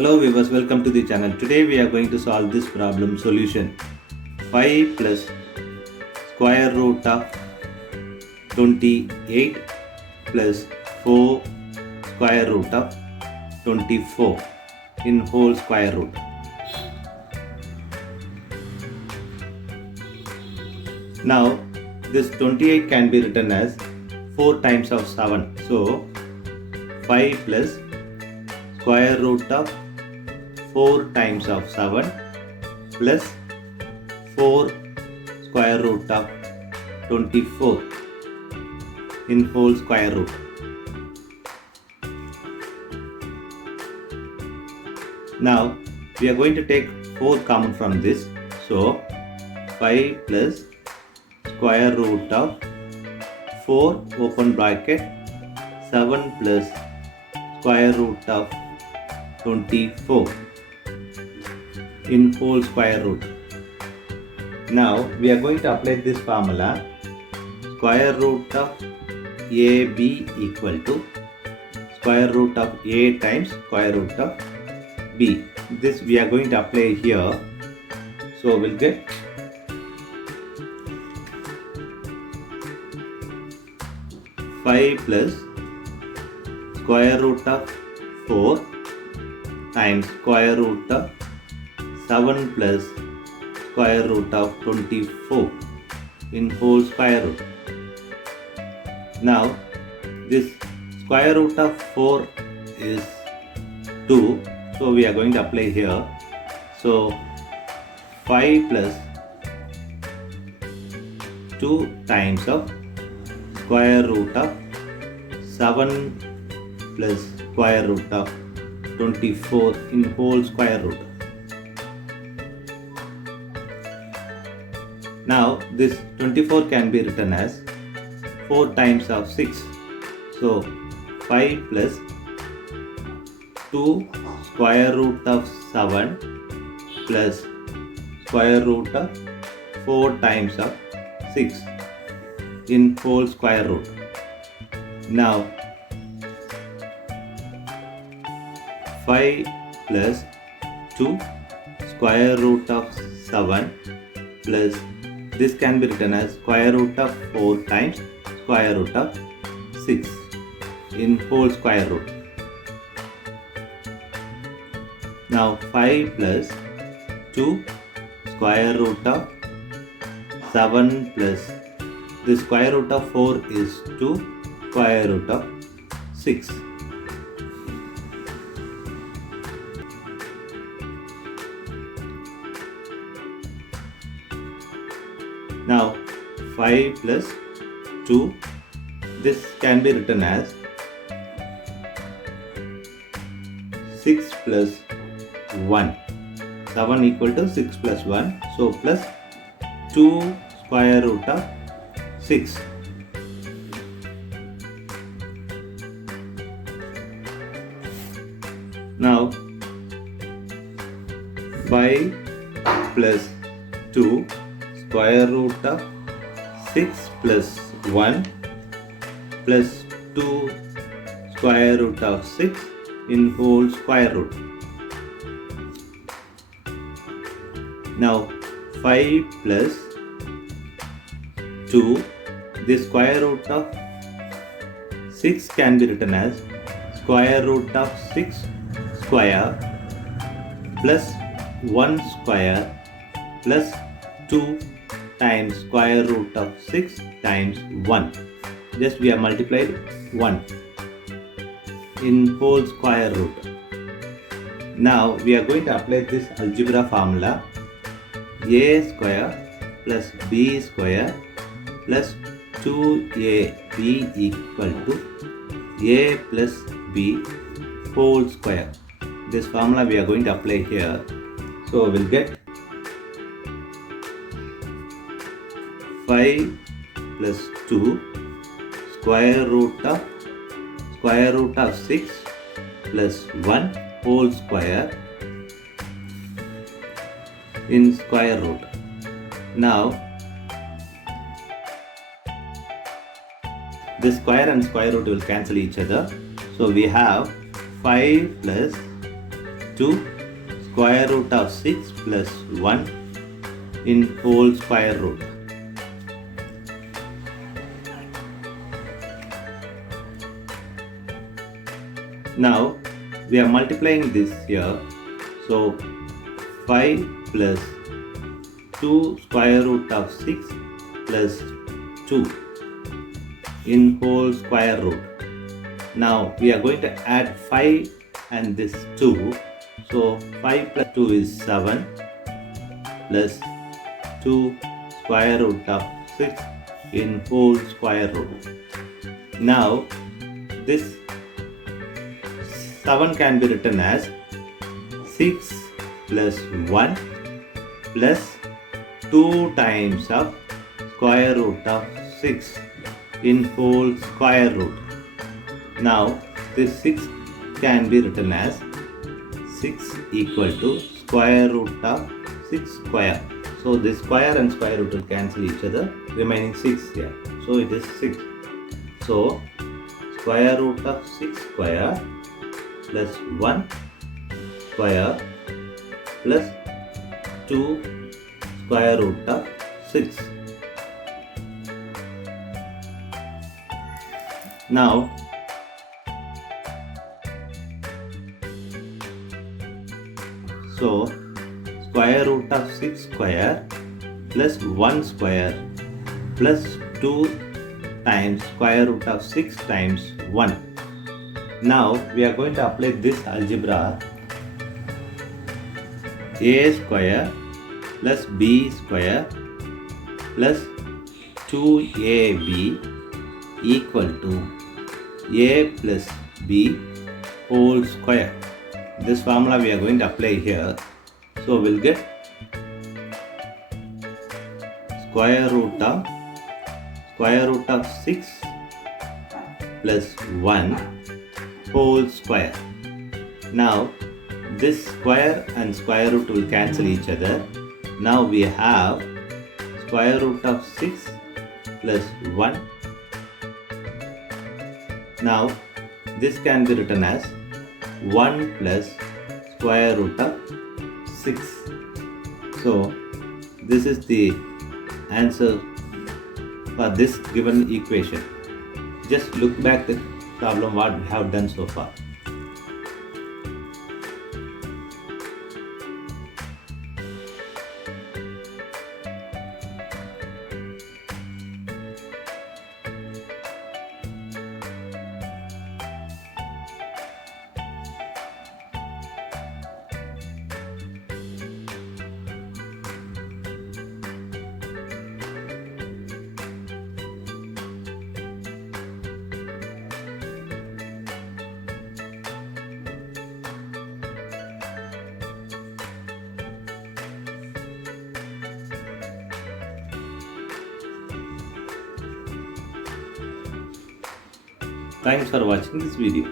Hello viewers, welcome to the channel. Today we are going to solve this problem solution. 5 plus square root of 28 plus 4 square root of 24 in whole square root. Now this 28 can be written as 4 times of 7. So 5 plus square root of 4 times of 7 plus 4 square root of 24 in whole square root. Now we are going to take 4 common from this. So 5 plus square root of 4 open bracket 7 plus square root of 24 in whole square root. Now we are going to apply this formula. Square root of AB equal to square root of A times square root of B. This we are going to apply here. So we'll get 5 plus square root of 4 times square root of 7 plus square root of 24 in whole square root. Now this square root of 4 is 2, so we are going to apply here. So 5 plus 2 times of square root of 7 plus square root of 24 in whole square root. Now this 24 can be written as 4 times of 6. So 5 plus 2 square root of 7 plus square root of 4 times of 6 in whole square root. Now 5 plus 2 square root of 7 plus this can be written as square root of 4 times square root of 6 in whole square root. Now 5 plus 2 square root of 7 plus the square root of 4 is 2 square root of 6. Now 5 plus 2, this can be written as 6 plus 1. 7 equal to 6 plus 1. So plus 2 square root of 6. Now 5 plus 2 square root of 6 plus 1 plus 2 square root of 6 in whole square root. Now 5 plus 2, the square root of 6 can be written as square root of 6 square plus 1 square plus 2 times square root of 6 times 1. Just we have multiplied 1 in whole square root. Now we are going to apply this algebra formula. A square plus B square plus 2AB equal to A plus B whole square. This formula we are going to apply here. So we'll get 5 plus 2 square root of 6 plus 1 whole square in square root. Now this square and square root will cancel each other. So we have 5 plus 2 square root of 6 plus 1 in whole square root. Now we are multiplying this here, so 5 plus 2 square root of 6 plus 2 in whole square root. Now we are going to add 5 and this 2, so 5 plus 2 is 7 plus 2 square root of 6 in whole square root. Now this 7 can be written as 6 plus 1 plus 2 times of square root of 6 in whole square root. Now this 6 can be written as 6 equal to square root of 6 square. So this square and square root will cancel each other, remaining 6 here. So it is 6. So square root of 6 square plus 1 square plus 2 square root of 6. Now so square root of 6 square plus 1 square plus 2 times square root of 6 times 1. Now we are going to apply this algebra. A square plus b square plus 2ab equal to a plus b whole square. This formula we are going to apply here. So we'll get square root of 6 plus 1 whole square. Now this square and square root will cancel each other. Now we have square root of 6 plus 1. Now this can be written as 1 plus square root of 6. So this is the answer for this given equation. Just look back the problem what we have done so far. Thanks for watching this video.